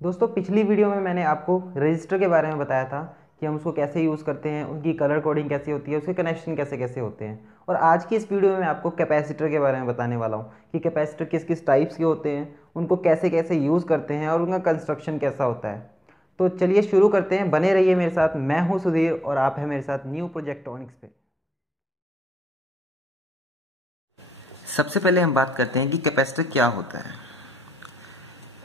दोस्तों पिछली वीडियो में मैंने आपको रजिस्टर के बारे में बताया था कि हम उसको कैसे यूज़ करते हैं, उनकी कलर कोडिंग कैसी होती है, उसके कनेक्शन कैसे कैसे होते हैं। और आज की इस वीडियो में मैं आपको कैपेसिटर के बारे में बताने वाला हूँ कि कैपेसिटर किस किस टाइप्स के होते हैं, उनको कैसे कैसे यूज़ करते हैं और उनका कंस्ट्रक्शन कैसा होता है। तो चलिए शुरू करते हैं, बने रहिए मेरे साथ। मैं हूँ सुधीर और आप हैं मेरे साथ न्यू प्रोजेक्ट्रॉनिक्स पे। सबसे पहले हम बात करते हैं कि कैपेसिटर क्या होता है।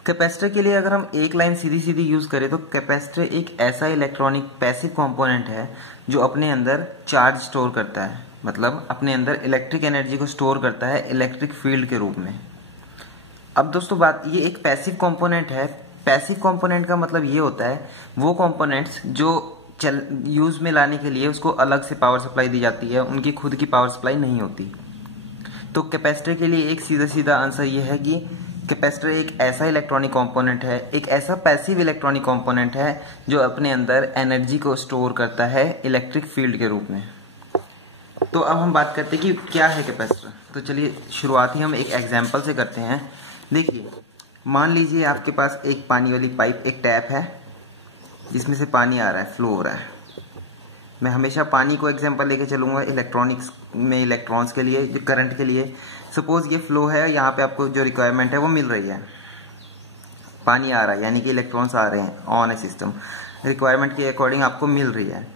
कैपेसिटर के लिए अगर हम एक लाइन सीधी सीधी यूज करें तो कैपेसिटर एक ऐसा इलेक्ट्रॉनिक पैसिव कंपोनेंट है जो अपने अंदर चार्ज स्टोर करता है, मतलब अपने अंदर इलेक्ट्रिक एनर्जी को स्टोर करता है इलेक्ट्रिक फील्ड के रूप में। अब दोस्तों बात, ये एक पैसिव कंपोनेंट है। पैसिव कंपोनेंट का मतलब ये होता है वो कंपोनेंट्स जो यूज में लाने के लिए उसको अलग से पावर सप्लाई दी जाती है, उनकी खुद की पावर सप्लाई नहीं होती। तो कैपेसिटर के लिए एक सीधा सीधा आंसर ये है कि कैपेसिटर एक ऐसा इलेक्ट्रॉनिक कंपोनेंट है, एक ऐसा पैसिव इलेक्ट्रॉनिक कंपोनेंट है जो अपने अंदर एनर्जी को स्टोर करता है इलेक्ट्रिक फील्ड के रूप में। तो अब हम बात करते हैं कि क्या है कैपेसिटर। तो चलिए शुरुआत ही हम एक एग्जाम्पल से करते हैं। देखिए, मान लीजिए आपके पास एक पानी वाली पाइप, एक टैप है जिसमें से पानी आ रहा है, फ्लो हो रहा है। मैं हमेशा पानी को एग्जांपल लेके चलूंगा इलेक्ट्रॉनिक्स में, इलेक्ट्रॉन्स के लिए, करंट के लिए। सपोज ये फ्लो है, यहाँ पे आपको जो रिक्वायरमेंट है वो मिल रही है, पानी आ रहा है यानी कि इलेक्ट्रॉन्स आ रहे हैं ऑन ए सिस्टम, रिक्वायरमेंट के अकॉर्डिंग आपको मिल रही है।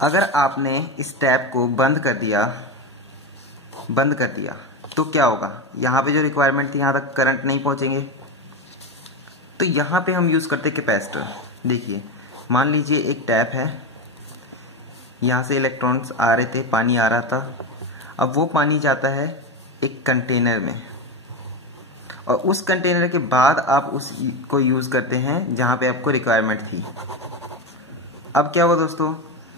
अगर आपने इस टैप को बंद कर दिया तो क्या होगा, यहाँ पे जो रिक्वायरमेंट थी यहाँ तक करंट नहीं पहुंचेंगे। तो यहाँ पे हम यूज करते कैपेसिटर। देखिए, मान लीजिए एक टैप है, यहाँ से इलेक्ट्रॉन्स आ रहे थे, पानी आ रहा था। अब वो पानी जाता है एक कंटेनर में और उस कंटेनर के बाद आप उसको यूज करते हैं जहाँ पे आपको रिक्वायरमेंट थी। अब क्या होगा दोस्तों,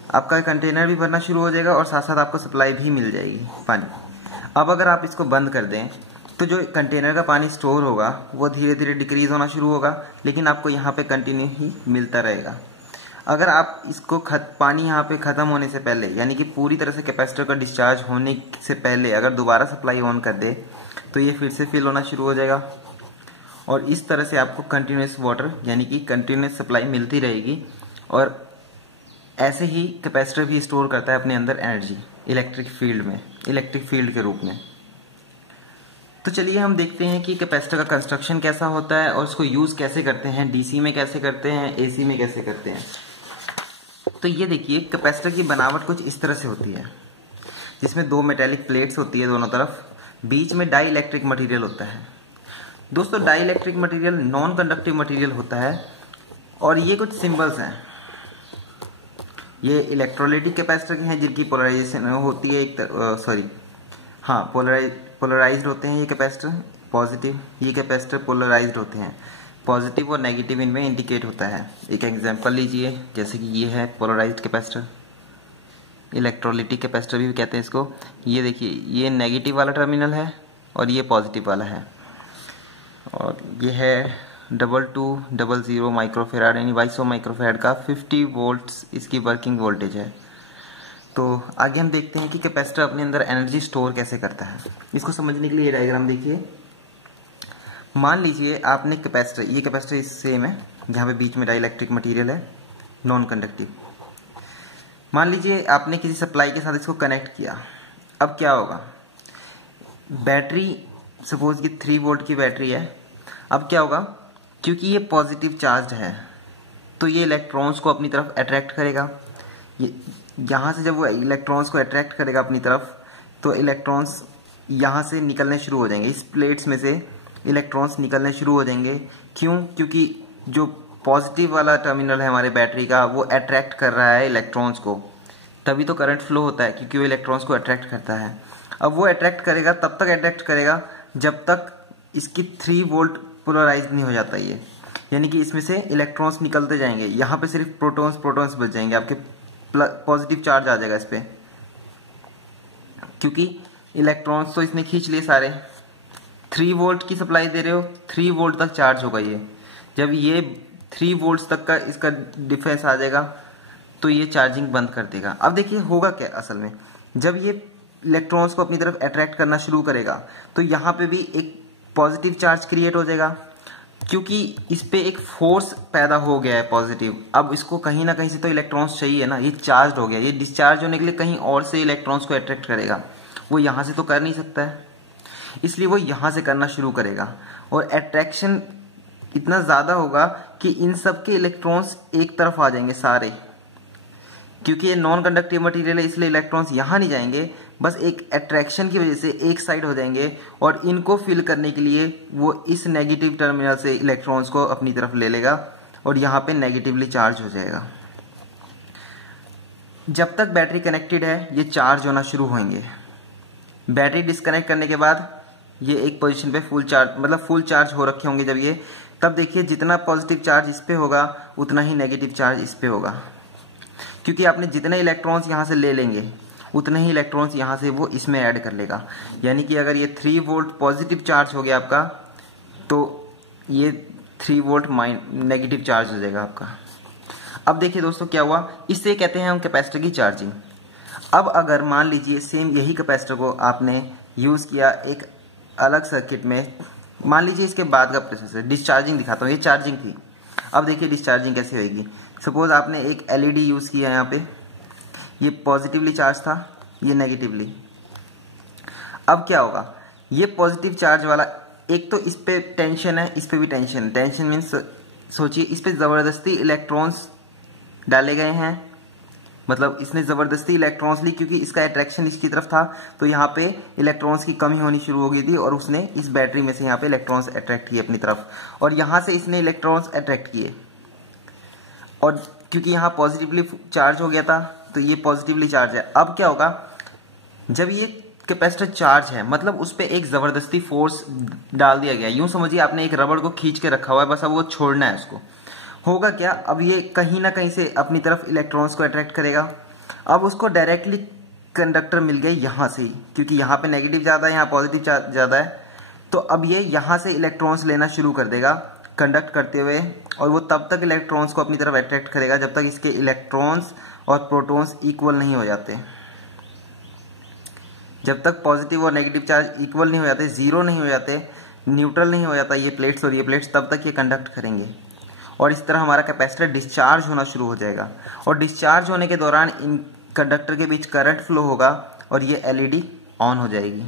आपका कंटेनर भी भरना शुरू हो जाएगा और साथ साथ आपको सप्लाई भी मिल जाएगी पानी। अब अगर आप इसको बंद कर दें तो जो कंटेनर का पानी स्टोर होगा वो धीरे धीरे डिक्रीज होना शुरू होगा, लेकिन आपको यहाँ पे कंटिन्यू ही मिलता रहेगा। अगर आप इसको पानी यहाँ पे खत्म होने से पहले, यानी कि पूरी तरह से कैपेसिटर का डिस्चार्ज होने से पहले अगर दोबारा सप्लाई ऑन कर दे तो ये फिर से फिल होना शुरू हो जाएगा और इस तरह से आपको कंटिन्यूस वाटर यानी कि कंटिन्यूस सप्लाई मिलती रहेगी। और ऐसे ही कैपेसिटर भी स्टोर करता है अपने अंदर एनर्जी इलेक्ट्रिक फील्ड के रूप में। तो चलिए हम देखते हैं कि कैपेसिटर का कंस्ट्रक्शन कैसा होता है और उसको यूज कैसे करते हैं, डीसी में कैसे करते हैं, एसी में कैसे करते हैं। तो ये देखिए, कैपेसिटर की बनावट कुछ इस तरह से होती है, जिसमें दो मेटेलिक प्लेट्स होती है दोनों तरफ, बीच में डाई इलेक्ट्रिक मटीरियल होता है। दोस्तों, dielectric material non conductive material होता है और ये कुछ सिंबल्स हैं। ये इलेक्ट्रोलाइटिक कैपेसिटर के हैं जिनकी पोलराइजेशन होती है, पोलराइज्ड होते हैं ये कैपेसिटर, पॉजिटिव। ये कैपेसिटर पोलराइज्ड होते हैं, पॉजिटिव और नेगेटिव इनमें इंडिकेट होता है। एक एग्जांपल लीजिए, जैसे कि ये है पोलराइज्ड कैपेसिटर, इलेक्ट्रोलाइटिक कैपेसिटर भी कहते हैं इसको। ये देखिए, ये नेगेटिव वाला टर्मिनल है और ये पॉजिटिव वाला है। और ये है 2200 माइक्रोफेराड यानी 2200 माइक्रोफेराड का 50 वोल्ट्स इसकी वर्किंग वोल्टेज है। तो आगे हम देखते हैं कि कैपेसिटर अपने अंदर एनर्जी स्टोर कैसे करता है। इसको समझने के लिए डायग्राम देखिए। मान लीजिए आपने कैपेसिटर, ये कैपेसिटर सेम है जहाँ पे बीच में डाइलेक्ट्रिक मटेरियल है, नॉन कंडक्टिव। मान लीजिए आपने किसी सप्लाई के साथ इसको कनेक्ट किया। अब क्या होगा, बैटरी सपोज कि 3 वोल्ट की बैटरी है। अब क्या होगा, क्योंकि ये पॉजिटिव चार्ज है तो ये इलेक्ट्रॉन्स को अपनी तरफ अट्रैक्ट करेगा। ये यहाँ से जब वो इलेक्ट्रॉन्स को अट्रैक्ट करेगा अपनी तरफ तो इलेक्ट्रॉन्स यहाँ से निकलने शुरू हो जाएंगे, इस प्लेट्स में से इलेक्ट्रॉन्स निकलने शुरू हो जाएंगे। क्यों, क्योंकि जो पॉजिटिव वाला टर्मिनल है हमारे बैटरी का वो अट्रैक्ट कर रहा है इलेक्ट्रॉन्स को, तभी तो करंट फ्लो होता है, क्योंकि वो इलेक्ट्रॉन्स को अट्रैक्ट करता है। अब वो अट्रैक्ट करेगा, तब तक अट्रैक्ट करेगा जब तक इसकी 3 वोल्ट पोलराइज नहीं हो जाता ये, यानी कि इसमें से इलेक्ट्रॉन्स निकलते जाएंगे। यहाँ पे सिर्फ प्रोटॉन्स बच जाएंगे, आपके पॉजिटिव चार्ज आ जाएगा इस पे, क्योंकि इलेक्ट्रॉन्स तो इसने खींच लिए सारे। 3 वोल्ट की सप्लाई दे रहे हो, 3 वोल्ट तक चार्ज होगा ये। जब ये 3 वोल्ट तक का इसका डिफरेंस आ जाएगा तो ये चार्जिंग बंद कर देगा। अब देखिए होगा क्या असल में, जब ये इलेक्ट्रॉन्स को अपनी तरफ अट्रैक्ट करना शुरू करेगा तो यहाँ पे भी एक पॉजिटिव चार्ज क्रिएट हो जाएगा क्योंकि इस पे एक फोर्स पैदा हो गया है पॉजिटिव। अब इसको कहीं ना कहीं से तो इलेक्ट्रॉन्स चाहिए ना, ये चार्ज हो गया, ये डिस्चार्ज होने के लिए कहीं और से इलेक्ट्रॉन्स को अट्रैक्ट करेगा, वो यहाँ से तो कर नहीं सकता है, इसलिए वो यहाँ से करना शुरू करेगा। और अट्रैक्शन इतना ज़्यादा होगा कि इन सब के इलेक्ट्रॉन्स एक तरफ आ जाएंगे सारे, क्योंकि ये नॉन कंडक्टिव मटेरियल है इसलिए इलेक्ट्रॉन्स यहाँ नहीं जाएंगे, बस एक अट्रैक्शन की वजह से एक साइड हो जाएंगे और इनको फिल करने के लिए वो इस नेगेटिव टर्मिनल से इलेक्ट्रॉन्स को अपनी तरफ ले लेगा और यहाँ पे नेगेटिवली चार्ज हो जाएगा। जब तक बैटरी कनेक्टेड है ये चार्ज होना शुरू होंगे। बैटरी डिस्कनेक्ट करने के बाद ये एक पोजीशन पे फुल चार्ज, मतलब फुल चार्ज हो रखे होंगे जब ये, तब देखिए जितना पॉजिटिव चार्ज इस पे होगा उतना ही नेगेटिव चार्ज इस पे होगा, क्योंकि आपने जितने इलेक्ट्रॉन्स यहाँ से ले लेंगे उतने ही इलेक्ट्रॉन्स यहाँ से वो इसमें ऐड कर लेगा। यानी कि अगर ये 3 वोल्ट पॉजिटिव चार्ज हो गया आपका, तो ये 3 वोल्ट नेगेटिव चार्ज हो जाएगा आपका। अब देखिए दोस्तों क्या हुआ, इससे कहते हैं हम कैपेसिटर की चार्जिंग। अब अगर मान लीजिए सेम यही कैपेसिटर को आपने यूज़ किया एक अलग सर्किट में, मान लीजिए इसके बाद का प्रोसेस है, डिस्चार्जिंग दिखाता हूँ, ये चार्जिंग थी। अब देखिए डिस्चार्जिंग कैसे होगी। सपोज आपने एक LED यूज़ किया यहाँ पे, ये पॉजिटिवली चार्ज था, ये नेगेटिवली। अब क्या होगा, ये पॉजिटिव चार्ज वाला एक तो इस पे टेंशन है, इस पे भी टेंशन। टेंशन मीन्स सोचिए इस पे ज़बरदस्ती इलेक्ट्रॉन्स डाले गए हैं, मतलब इसने ज़बरदस्ती इलेक्ट्रॉन्स ली क्योंकि इसका अट्रैक्शन इसकी तरफ था, तो यहाँ पे इलेक्ट्रॉन्स की कमी होनी शुरू हो गई थी और उसने इस बैटरी में से यहाँ पे इलेक्ट्रॉन्स अट्रैक्ट किए अपनी तरफ, और यहाँ से इसने इलेक्ट्रॉन्स अट्रैक्ट किए। और क्योंकि यहाँ पॉजिटिवली चार्ज हो गया था तो ये पॉजिटिवली चार्ज है। अब क्या होगा, जब ये कैपेसिटर चार्ज है मतलब उस पर एक ज़बरदस्ती फोर्स डाल दिया गया, यूँ समझिए आपने एक रबड़ को खींच के रखा हुआ है, बस अब वो छोड़ना है उसको। होगा क्या, अब ये कहीं ना कहीं से अपनी तरफ इलेक्ट्रॉन्स को अट्रैक्ट करेगा। अब उसको डायरेक्टली कंडक्टर मिल गए यहाँ से ही, क्योंकि यहाँ पे नेगेटिव ज़्यादा है, यहाँ पॉजिटिव ज़्यादा है, तो अब ये यहाँ से इलेक्ट्रॉन्स लेना शुरू कर देगा कंडक्ट करते हुए, और वो तब तक इलेक्ट्रॉन्स को अपनी तरफ अट्रैक्ट करेगा जब तक इसके इलेक्ट्रॉन्स और प्रोटॉन्स इक्वल नहीं हो जाते। जब तक पॉजिटिव और नेगेटिव चार्ज इक्वल नहीं हो जाते, जीरो नहीं हो जाते, न्यूट्रल नहीं हो जाता ये प्लेट्स और ये प्लेट्स, तब तक ये कंडक्ट करेंगे। और इस तरह हमारा कैपेसिटर डिस्चार्ज होना शुरू हो जाएगा, और डिस्चार्ज होने के दौरान इन कंडक्टर के बीच करंट फ्लो होगा और ये LED ऑन हो जाएगी।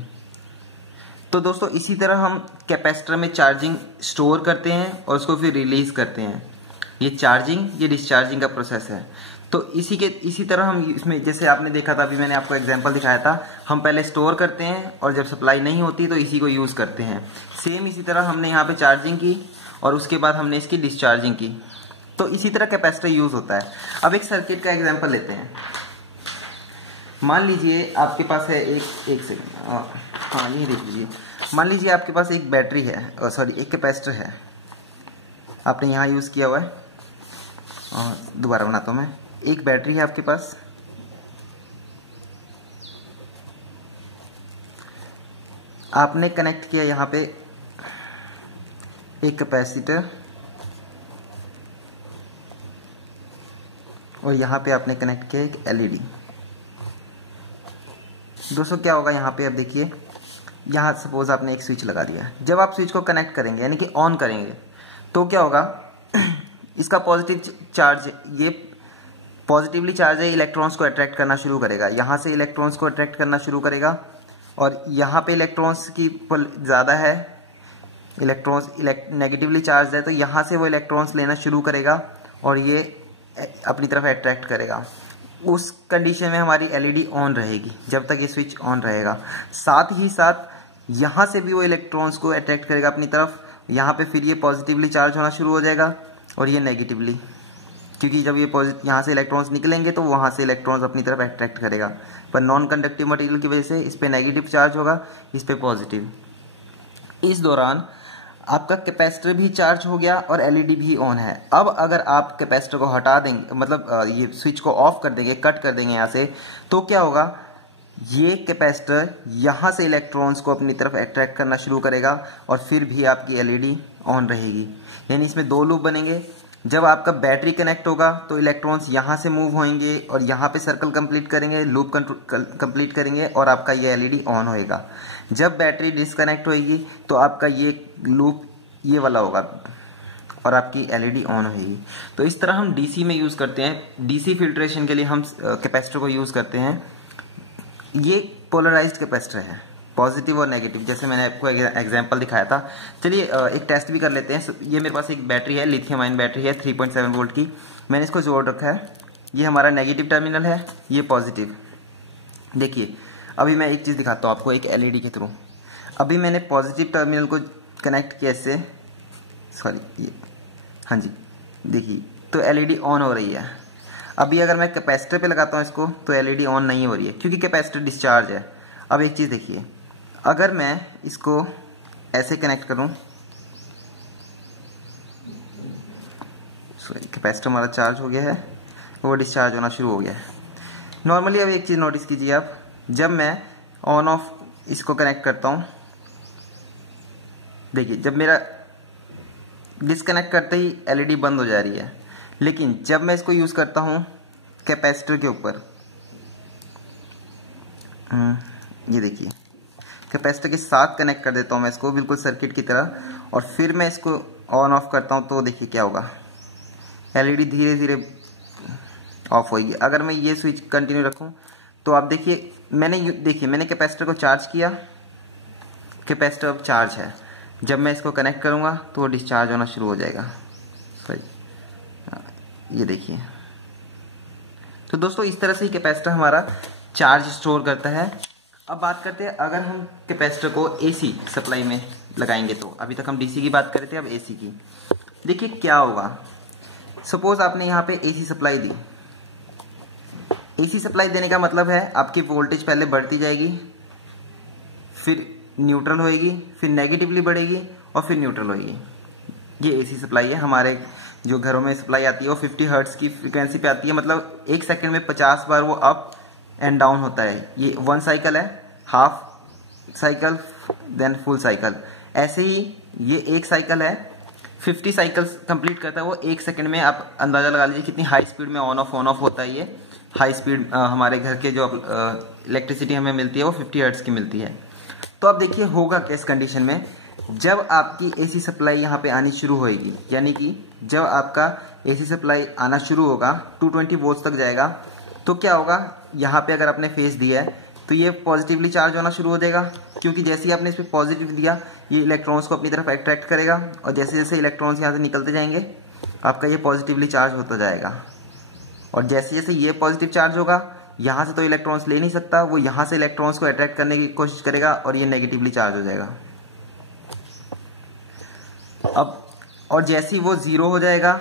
तो दोस्तों इसी तरह हम कैपेसिटर में चार्जिंग स्टोर करते हैं और उसको फिर रिलीज करते हैं। ये चार्जिंग, ये डिस्चार्जिंग का प्रोसेस है। तो इसी तरह हम इसमें, जैसे आपने देखा था, अभी मैंने आपको एग्जांपल दिखाया था, हम पहले स्टोर करते हैं और जब सप्लाई नहीं होती तो इसी को यूज़ करते हैं। सेम इसी तरह हमने यहाँ पे चार्जिंग की और उसके बाद हमने इसकी डिस्चार्जिंग की। तो इसी तरह कैपेसिटर यूज़ होता है। अब एक सर्किट का एग्जाम्पल लेते हैं। मान लीजिए आपके पास है एक सेकंड, हाँ यही देख लीजिए। मान लीजिए आपके पास एक बैटरी है, सॉरी एक कैपेसिटर है, आपने यहाँ यूज़ किया हुआ है, और दोबारा बनाता हूँ मैं। एक बैटरी है आपके पास, आपने कनेक्ट किया यहाँ पे एक कैपेसिटर, और यहाँ पे आपने कनेक्ट किया एक LED। दोस्तों क्या होगा यहाँ पे, अब देखिए यहाँ सपोज आपने एक स्विच लगा दिया। जब आप स्विच को कनेक्ट करेंगे यानी कि ऑन करेंगे तो क्या होगा, इसका पॉजिटिव चार्ज, ये पॉजिटिवली चार्ज है, इलेक्ट्रॉन्स को अट्रैक्ट करना शुरू करेगा, यहाँ से इलेक्ट्रॉन्स को अट्रैक्ट करना शुरू करेगा, और यहाँ पे इलेक्ट्रॉन्स की ज़्यादा है, इलेक्ट्रॉन्स नेगेटिवली चार्ज है, तो यहाँ से वो इलेक्ट्रॉन्स लेना शुरू करेगा और ये अपनी तरफ अट्रैक्ट करेगा। उस कंडीशन में हमारी LED ऑन रहेगी जब तक ये स्विच ऑन रहेगा। साथ ही साथ यहाँ से भी वो इलेक्ट्रॉन्स को अट्रैक्ट करेगा अपनी तरफ, यहाँ पे फिर ये पॉजिटिवली चार्ज होना शुरू हो जाएगा और ये नेगेटिवली, क्योंकि जब ये यहाँ से इलेक्ट्रॉन्स निकलेंगे तो वहाँ से इलेक्ट्रॉन्स अपनी तरफ अट्रैक्ट करेगा, पर नॉन कंडक्टिव मटेरियल की वजह से इस पर नेगेटिव चार्ज होगा, इस पर पॉजिटिव। इस दौरान आपका कैपेसिटर भी चार्ज हो गया और LED भी ऑन है। अब अगर आप कैपेसिटर को हटा देंगे, मतलब ये स्विच को ऑफ कर देंगे, कट कर देंगे यहाँ से, तो क्या होगा, ये कैपेसिटर यहाँ से इलेक्ट्रॉन्स को अपनी तरफ अट्रैक्ट करना शुरू करेगा और फिर भी आपकी LED ऑन रहेगी। यानी इसमें दो लूप बनेंगे। जब आपका बैटरी कनेक्ट होगा तो इलेक्ट्रॉन्स यहाँ से मूव होंगे और यहाँ पे सर्कल कंप्लीट करेंगे, लूप कंप्लीट करेंगे और आपका ये LED ऑन होएगा। जब बैटरी डिस्कनेक्ट होएगी तो आपका ये लूप ये वाला होगा, और आपकी एलईडी ऑन होगी। तो इस तरह हम डीसी में यूज करते हैं। डीसी फिल्ट्रेशन के लिए हम कैपेसिटर को यूज करते हैं। ये पोलराइज्ड कैपेसिटर है, पॉजिटिव और नेगेटिव, जैसे मैंने आपको एग्जांपल दिखाया था। चलिए एक टेस्ट भी कर लेते हैं। ये मेरे पास एक बैटरी है, लिथियम आयन बैटरी है 3.7 वोल्ट की। मैंने इसको जोड़ रखा है। ये हमारा नेगेटिव टर्मिनल है, ये पॉजिटिव। देखिए अभी मैं एक चीज़ दिखाता हूँ आपको एक एलईडी के थ्रू। अभी मैंने पॉजिटिव टर्मिनल को कनेक्ट किया इससे, सॉरी ये, हाँ जी, देखिए तो एलईडी ऑन हो रही है। अभी अगर मैं कैपेसिटर पे लगाता हूँ इसको तो एलईडी ऑन नहीं हो रही है क्योंकि कैपेसिटर डिस्चार्ज है। अब एक चीज़ देखिए, अगर मैं इसको ऐसे कनेक्ट करूँ, सॉरी कैपेसिटर हमारा चार्ज हो गया है, वो डिस्चार्ज होना शुरू हो गया है नॉर्मली। अब एक चीज़ नोटिस कीजिए आप, जब मैं ऑन ऑफ इसको कनेक्ट करता हूँ, देखिए जब मेरा डिस्कनेक्ट करते ही एलईडी बंद हो जा रही है। लेकिन जब मैं इसको यूज़ करता हूँ कैपेसिटर के ऊपर, ये देखिए कैपेसिटर के साथ कनेक्ट कर देता हूँ मैं इसको बिल्कुल सर्किट की तरह, और फिर मैं इसको ऑन ऑफ करता हूँ तो देखिए क्या होगा, एलईडी धीरे धीरे ऑफ होगी। अगर मैं ये स्विच कंटिन्यू रखूँ तो आप देखिए मैंने कैपेसिटर को चार्ज किया, कैपेसिटर अब चार्ज है। जब मैं इसको कनेक्ट करूँगा तो वो डिस्चार्ज होना शुरू हो जाएगा। सही, ये देखिए। तो दोस्तों इस तरह से ही कैपेसिटर हमारा चार्ज स्टोर करता है। अब बात करते हैं अगर हम कैपेसिटर को एसी सप्लाई में लगाएंगे तो। अभी तक हम डीसी की बात कर रहे थे, अब एसी की। देखिए क्या होगा, सपोज आपने यहाँ पे एसी सप्लाई दी। एसी सप्लाई देने का मतलब है आपकी वोल्टेज पहले बढ़ती जाएगी, फिर न्यूट्रल होएगी, फिर नेगेटिवली बढ़ेगी और फिर न्यूट्रल होएगी। ये एसी सप्लाई है। हमारे जो घरों में सप्लाई आती है वो 50 हर्ट्ज की फ्रीक्वेंसी पे आती है, मतलब 1 सेकंड में 50 बार वो अप एंड डाउन होता है। ये 1 साइकिल है, half cycle then full cycle. ऐसे ही ये 1 साइकिल है, 50 साइकिल्स कंप्लीट करता है वो 1 सेकंड में। आप अंदाजा लगा लीजिए कितनी हाई स्पीड में ऑन ऑफ होता है ये। हाई स्पीड हमारे घर के जो इलेक्ट्रिसिटी हमें मिलती है वो 50 हर्ट्ज की मिलती है। तो अब देखिए होगा क्या इस कंडीशन में, जब आपकी एसी सप्लाई यहाँ पे आनी शुरू होएगी, यानी कि जब आपका एसी सप्लाई आना शुरू होगा 220 वोल्ट तक जाएगा, तो क्या होगा, यहाँ पे अगर आपने फेस दिया है तो ये पॉजिटिवली चार्ज होना शुरू हो जाएगा, क्योंकि जैसे ही आपने इस पर पॉजिटिव दिया ये इलेक्ट्रॉन्स को अपनी तरफ अट्रैक्ट करेगा, और जैसे जैसे इलेक्ट्रॉन्स यहाँ से निकलते जाएंगे आपका ये पॉजिटिवली चार्ज होता जाएगा। और जैसे जैसे ये पॉजिटिव चार्ज होगा, यहाँ से तो इलेक्ट्रॉन्स ले नहीं सकता, वो यहाँ से इलेक्ट्रॉन्स को अट्रैक्ट करने की कोशिश करेगा और ये नेगेटिवली चार्ज हो जाएगा। अब और जैसे ही वो 0 हो जाएगा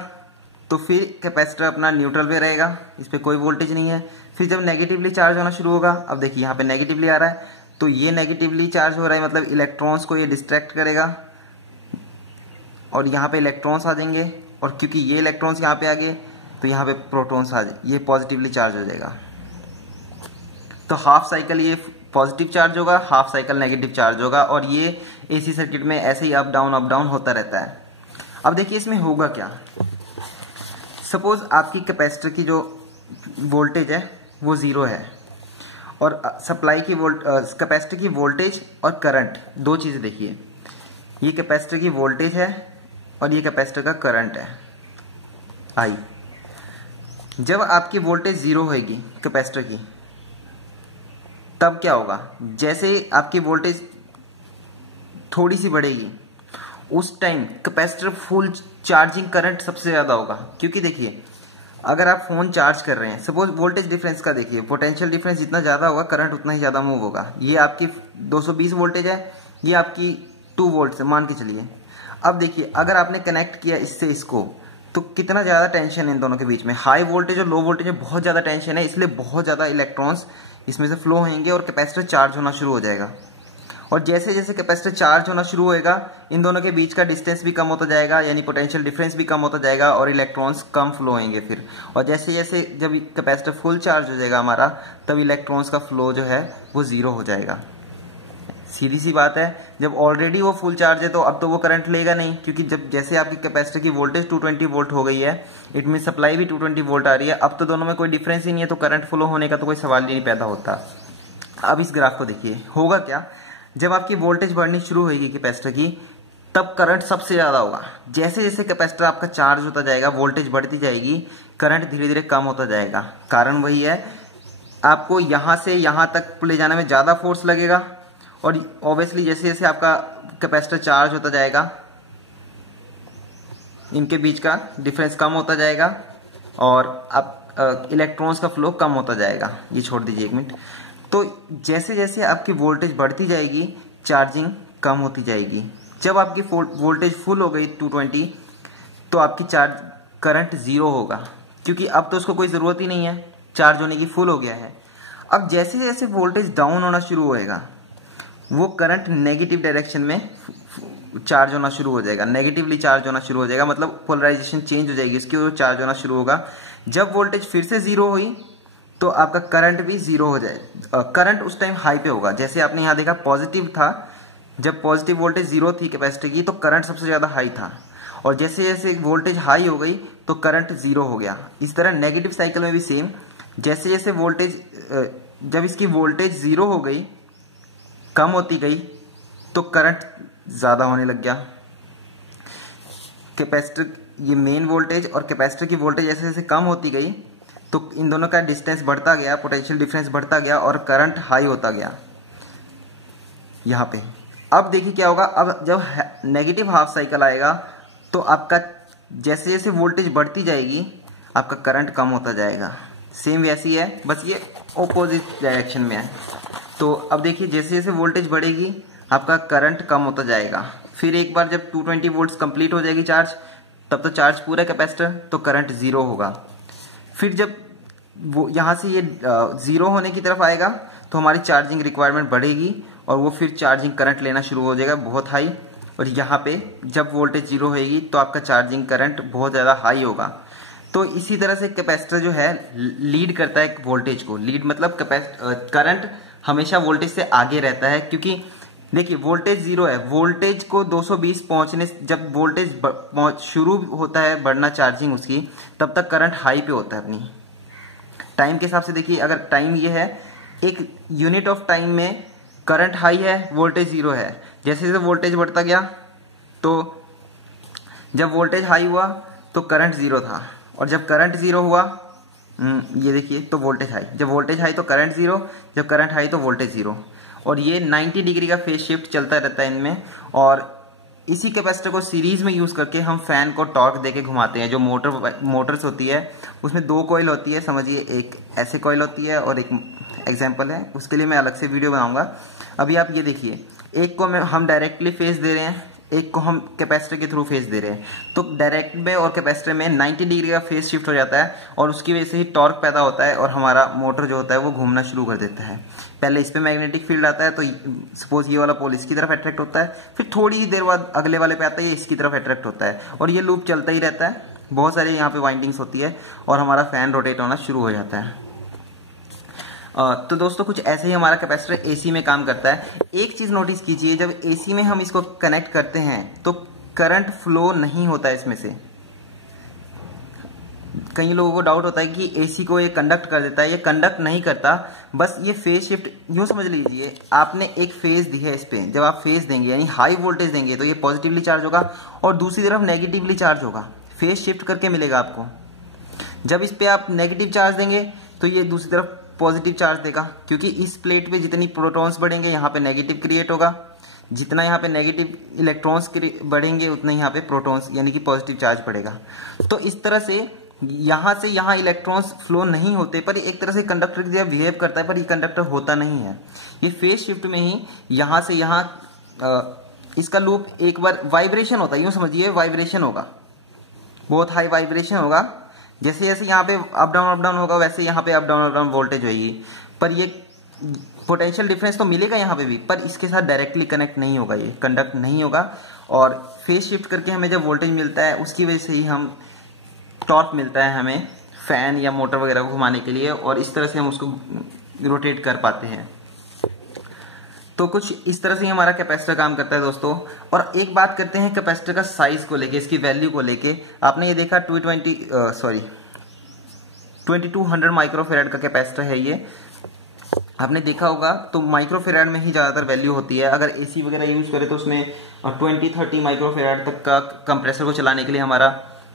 तो फिर कैपेसिटर अपना न्यूट्रल पे रहेगा, इस पर कोई वोल्टेज नहीं है। फिर जब नेगेटिवली चार्ज होना शुरू होगा, अब देखिए यहाँ पे नेगेटिवली आ रहा है, तो ये नेगेटिवली चार्ज हो रहा है, मतलब इलेक्ट्रॉन्स को ये डिस्ट्रैक्ट करेगा और यहाँ पे इलेक्ट्रॉन्स आ जाएंगे, और क्योंकि ये इलेक्ट्रॉन्स यहाँ पे आ गए तो यहाँ पे प्रोटॉन्स आ जाए, ये पॉजिटिवली चार्ज हो जाएगा। तो हाफ साइकिल ये पॉजिटिव चार्ज होगा, हाफ साइकिल नेगेटिव चार्ज होगा, और ये एसी सर्किट में ऐसे ही अप डाउन होता रहता है। अब देखिए इसमें होगा क्या, सपोज आपकी कैपेसिटर की जो वोल्टेज है वो 0 है, और सप्लाई की कैपेसिटर की वोल्टेज और करंट, दो चीजें देखिए, ये कैपेसिटर की वोल्टेज है और ये कैपेसिटर का करंट है आई। जब आपकी वोल्टेज 0 होगी कैपेसिटर की, तब क्या होगा, जैसे आपकी वोल्टेज थोड़ी सी बढ़ेगी उस time capacitor full charging current सबसे ज्यादा होगा। क्योंकि देखिए अगर आप फोन चार्ज कर रहे हैं, सपोज वोल्टेज डिफरेंस का देखिए, पोटेंशियल डिफरेंस जितना ज्यादा होगा करंट उतना ही ज्यादा मूव होगा। ये आपकी 220 वोल्टेज है, ये आपकी 2 वोल्ट से मान के चलिए। अब देखिए अगर आपने कनेक्ट किया इससे इसको, तो कितना ज्यादा टेंशन है इन दोनों के बीच में, हाई वोल्टेज और लो वोल्टेज में बहुत ज्यादा टेंशन है, इसलिए बहुत ज्यादा इलेक्ट्रॉन्स इसमें से फ्लो होंगे और कैपेसिटर चार्ज होना शुरू हो जाएगा। और जैसे जैसे कैपेसिटर चार्ज होना शुरू होएगा, इन दोनों के बीच का डिस्टेंस भी कम होता जाएगा, यानी पोटेंशियल डिफरेंस भी कम होता जाएगा और इलेक्ट्रॉन्स कम फ्लो होंगे फिर। और जैसे जैसे जब कैपेसिटर फुल चार्ज हो जाएगा हमारा, तब इलेक्ट्रॉन्स का फ्लो जो है वो 0 हो जाएगा। सीधी सी बात है, जब ऑलरेडी वो फुल चार्ज है तो अब तो वो करंट लेगा नहीं, क्योंकि जब जैसे आपकी कैपेसिटर की वोल्टेज 220 वोल्ट हो गई है, इट मीन सप्लाई भी 220 वोल्ट आ रही है, अब तो दोनों में कोई डिफरेंस ही नहीं है, तो करंट फ्लो होने का तो कोई सवाल ही नहीं पैदा होता। अब इस ग्राफ को देखिए, होगा क्या, जब आपकी वोल्टेज बढ़नी शुरू होगी कैपेसिटर की, तब करंट सबसे ज़्यादा होगा। जैसे जैसे कैपेसिटर आपका चार्ज होता जाएगा, वोल्टेज बढ़ती जाएगी, करंट धीरे धीरे कम होता जाएगा। कारण वही है, आपको यहाँ से यहाँ तक ले जाने में ज़्यादा फोर्स लगेगा, और ऑब्वियसली जैसे जैसे आपका कैपेसिटर चार्ज होता जाएगा, इनके बीच का डिफरेंस कम होता जाएगा और आप इलेक्ट्रॉन्स का फ्लो कम होता जाएगा। ये छोड़ दीजिए एक मिनट। तो जैसे जैसे आपकी वोल्टेज बढ़ती जाएगी, चार्जिंग कम होती जाएगी। जब आपकी वोल्टेज फुल हो गई 220, तो आपकी करंट जीरो होगा, क्योंकि अब तो उसको कोई ज़रूरत ही नहीं है, चार्ज होने की, फुल हो गया है। अब जैसे जैसे वोल्टेज डाउन होना शुरू होएगा, वो करंट नेगेटिव डायरेक्शन में चार्ज होना शुरू हो जाएगा, नेगेटिवली चार्ज होना शुरू हो जाएगा, मतलब पोलराइजेशन चेंज हो जाएगी, इसकी वजह से चार्ज होना शुरू होगा। जब वोल्टेज फिर से जीरो हुई, तो आपका करंट भी जीरो हो जाए। करंट उस टाइम हाई पे होगा। जैसे आपने यहाँ देखा पॉजिटिव था, जब पॉजिटिव वोल्टेज जीरो थी कैपेसिटर की, तो करंट सबसे ज़्यादा हाई था, और जैसे जैसे वोल्टेज हाई हो गई तो करंट जीरो हो गया। इस तरह नेगेटिव साइकिल में भी सेम, जैसे जैसे वोल्टेज, जब इसकी वोल्टेज जीरो हो गई, कम होती गई, तो करंट ज़्यादा होने लग गया। कैपेसिटर, ये मेन वोल्टेज और कैपेसिटर की वोल्टेज जैसे जैसे कम होती गई, तो इन दोनों का डिस्टेंस बढ़ता गया, पोटेंशियल डिफरेंस बढ़ता गया और करंट हाई होता गया यहाँ पे। अब देखिए क्या होगा, अब जब नेगेटिव हाफ साइकिल आएगा, तो आपका जैसे जैसे वोल्टेज बढ़ती जाएगी, आपका करंट कम होता जाएगा। सेम वैसी है, बस ये ऑपोजिट डायरेक्शन में है। तो अब देखिए जैसे जैसे वोल्टेज बढ़ेगी, आपका करंट कम होता जाएगा। फिर एक बार जब 220 वोल्ट्स कंप्लीट हो जाएगी चार्ज, तब तो चार्ज पूरा कैपेसिटर, तो करंट जीरो होगा। फिर जब वो यहाँ से ये जीरो होने की तरफ आएगा, तो हमारी चार्जिंग रिक्वायरमेंट बढ़ेगी, और वो फिर चार्जिंग करंट लेना शुरू हो जाएगा बहुत हाई। और यहाँ पे जब वोल्टेज जीरो होएगी, तो आपका चार्जिंग करंट बहुत ज़्यादा हाई होगा। तो इसी तरह से कैपेसिटर जो है लीड करता है वोल्टेज को। लीड मतलब करंट हमेशा वोल्टेज से आगे रहता है, क्योंकि देखिए वोल्टेज जीरो है, वोल्टेज को 220 पहुंचने, जब वोल्टेज शुरू होता है बढ़ना चार्जिंग उसकी, तब तक करंट हाई पे होता है अपनी टाइम के हिसाब से। देखिए अगर टाइम ये है, एक यूनिट ऑफ टाइम में करंट हाई है, वोल्टेज जीरो है। जैसे जैसे वोल्टेज बढ़ता गया, तो जब वोल्टेज हाई हुआ तो करंट जीरो था, और जब करंट जीरो हुआ, ये देखिए, तो वोल्टेज हाई, जब वोल्टेज हाई तो करंट जीरो, जब करंट हाई तो वोल्टेज जीरो। और ये 90 डिग्री का फेज शिफ्ट चलता रहता है इनमें। और इसी कैपेसिटर को सीरीज में यूज करके हम फैन को टॉर्क देके घुमाते हैं। जो मोटर्स होती है, उसमें दो कॉइल होती है, समझिए, एक ऐसे कॉइल होती है और एक एग्जाम्पल है, उसके लिए मैं अलग से वीडियो बनाऊंगा। अभी आप ये देखिए, एक को हम डायरेक्टली फेज दे रहे हैं, एक को हम कैपेसिटर के थ्रू फेज दे रहे हैं। तो डायरेक्ट में और कैपेसिटर में 90 डिग्री का फेज शिफ्ट हो जाता है, और उसकी वजह से ही टॉर्क पैदा होता है, और हमारा मोटर जो होता है वो घूमना शुरू कर देता है। पहले इस पे मैग्नेटिक फील्ड आता है, तो सपोज ये वाला पोल इसकी तरफ अट्रैक्ट होता है, फिर थोड़ी ही देर बाद अगले वाले पे आता है, ये इसकी तरफ अट्रैक्ट होता है, और ये लूप चलता ही रहता है। बहुत सारे यहाँ पे वाइंडिंग्स होती है, और हमारा फैन रोटेट होना शुरू हो जाता है। तो दोस्तों कुछ ऐसे ही हमारा कैपेसिटर एसी में काम करता है। एक चीज नोटिस कीजिए, जब एसी में हम इसको कनेक्ट करते हैं, तो करंट फ्लो नहीं होता है इसमें से। कई लोगों को डाउट होता है कि एसी को ये कंडक्ट कर देता है, ये कंडक्ट नहीं करता, बस ये फेज शिफ्ट, यूं समझ लीजिए आपने एक फेज दी है इस पे, जब आप फेज देंगे यानी हाई वोल्टेज देंगे, तो ये पॉजिटिवली चार्ज होगा, और दूसरी तरफ नेगेटिवली चार्ज होगा, फेज शिफ्ट करके मिलेगा आपको। जब इस पे आप नेगेटिव चार्ज देंगे, तो ये दूसरी तरफ पॉजिटिव चार्ज देगा, क्योंकि इस प्लेट पे जितनी प्रोटॉन्स बढ़ेंगे, यहाँ पे नेगेटिव क्रिएट होगा, जितना यहाँ पे नेगेटिव इलेक्ट्रॉन्स बढ़ेंगे, उतना यहाँ पे प्रोटॉन्स यानी कि पॉजिटिव चार्ज बढ़ेगा। तो इस तरह से यहाँ इलेक्ट्रॉन्स फ्लो नहीं होते, पर एक तरह से कंडक्टर की तरह बिहेव करता है, पर ये कंडक्टर होता नहीं है। ये फेज शिफ्ट में ही यहाँ से यहाँ इसका लूप एक बार वाइब्रेशन होता है, यूं समझिए वाइब्रेशन होगा, बहुत हाई वाइब्रेशन होगा। जैसे जैसे यहाँ पे अप डाउन होगा, वैसे यहाँ पे अप डाउन वोल्टेज होगी, पर ये पोटेंशियल डिफरेंस तो मिलेगा यहाँ पे भी, पर इसके साथ डायरेक्टली कनेक्ट नहीं होगा, ये कंडक्ट नहीं होगा। और फेज शिफ्ट करके हमें जब वोल्टेज मिलता है, उसकी वजह से ही हम टॉर्क मिलता है हमें फैन या मोटर वगैरह को घुमाने के लिए, और इस तरह से हम उसको रोटेट कर पाते हैं। तो कुछ इस तरह से ही हमारा कैपेसिटर काम करता है दोस्तों। और एक बात करते हैं कैपेसिटर का साइज को लेके, इसकी वैल्यू को लेके। आपने ये देखा 2200 माइक्रोफेरेड का कैपेसिटर है ये। आपने देखा होगा तो माइक्रोफेराड में ही ज़्यादातर वैल्यू होती है। अगर एसी वगैरह यूज करें तो उसमें 20-30 माइक्रोफेराड तक का कंप्रेसर को चलाने के लिए हमारा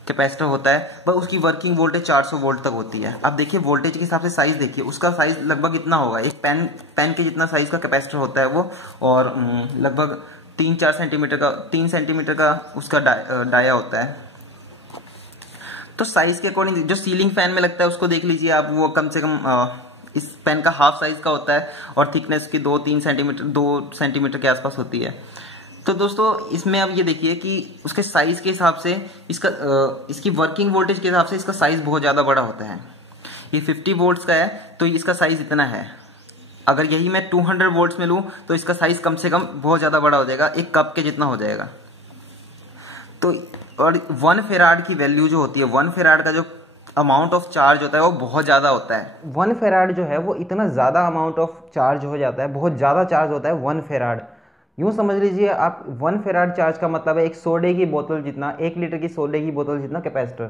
कैपेसिटर होता है, पर उसकी वर्किंग वोल्टेज 400 वोल्ट तक होती है। अब देखिए वोल्टेज के हिसाब से साइज देखिए, उसका साइज लगभग इतना होगा, एक पेन के जितना साइज का कैपेसिटर होता है वो, और लगभग 3-4 सेंटीमीटर का 3 सेंटीमीटर का उसका डाया होता है। तो साइज के अकॉर्डिंग जो सीलिंग फैन में लगता है उसको देख लीजिए आप, वो कम से कम इस पेन का हाफ साइज का होता है और थिकनेस की 2 सेंटीमीटर के आसपास होती है। तो दोस्तों इसमें अब ये देखिए कि उसके साइज के हिसाब से इसकी वर्किंग वोल्टेज के हिसाब से इसका साइज बहुत ज़्यादा बड़ा होता है। ये 50 वोल्ट्स का है तो इसका साइज इतना है। अगर यही मैं 200 वोल्ट्स में लूँ तो इसका साइज कम से कम बहुत ज़्यादा बड़ा हो जाएगा, एक कप के जितना हो जाएगा। तो और 1 फेराड की वैल्यू जो होती है, 1 फेराड का जो अमाउंट ऑफ चार्ज होता है वो बहुत ज़्यादा होता है। 1 फेराड जो है वो इतना ज़्यादा अमाउंट ऑफ चार्ज हो जाता है, बहुत ज़्यादा चार्ज होता है 1 फेराड। यूँ समझ लीजिए आप 1 फेराड चार्ज का मतलब है एक सोडे की बोतल जितना, 1 लीटर की सोडे की बोतल जितना कैपेसिटर।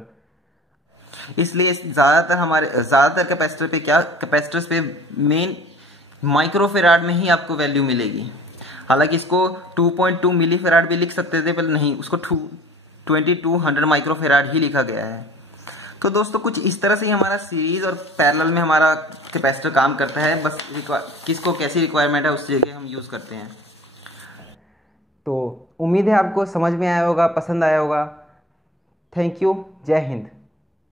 इसलिए ज़्यादातर कैपेसिटर्स पे मेन माइक्रोफेराड में ही आपको वैल्यू मिलेगी। हालांकि इसको 2.2 मिली फेराड भी लिख सकते थे, पर नहीं, उसको 2200 माइक्रोफेराड ही लिखा गया है। तो दोस्तों कुछ इस तरह से ही हमारा सीरीज और पैरेलल में हमारा कैपेसिटर काम करता है। बस किसको कैसी रिक्वायरमेंट है उस जगह हम यूज़ करते हैं। तो उम्मीद है आपको समझ में आया होगा, पसंद आया होगा। Thank you. जय हिंद।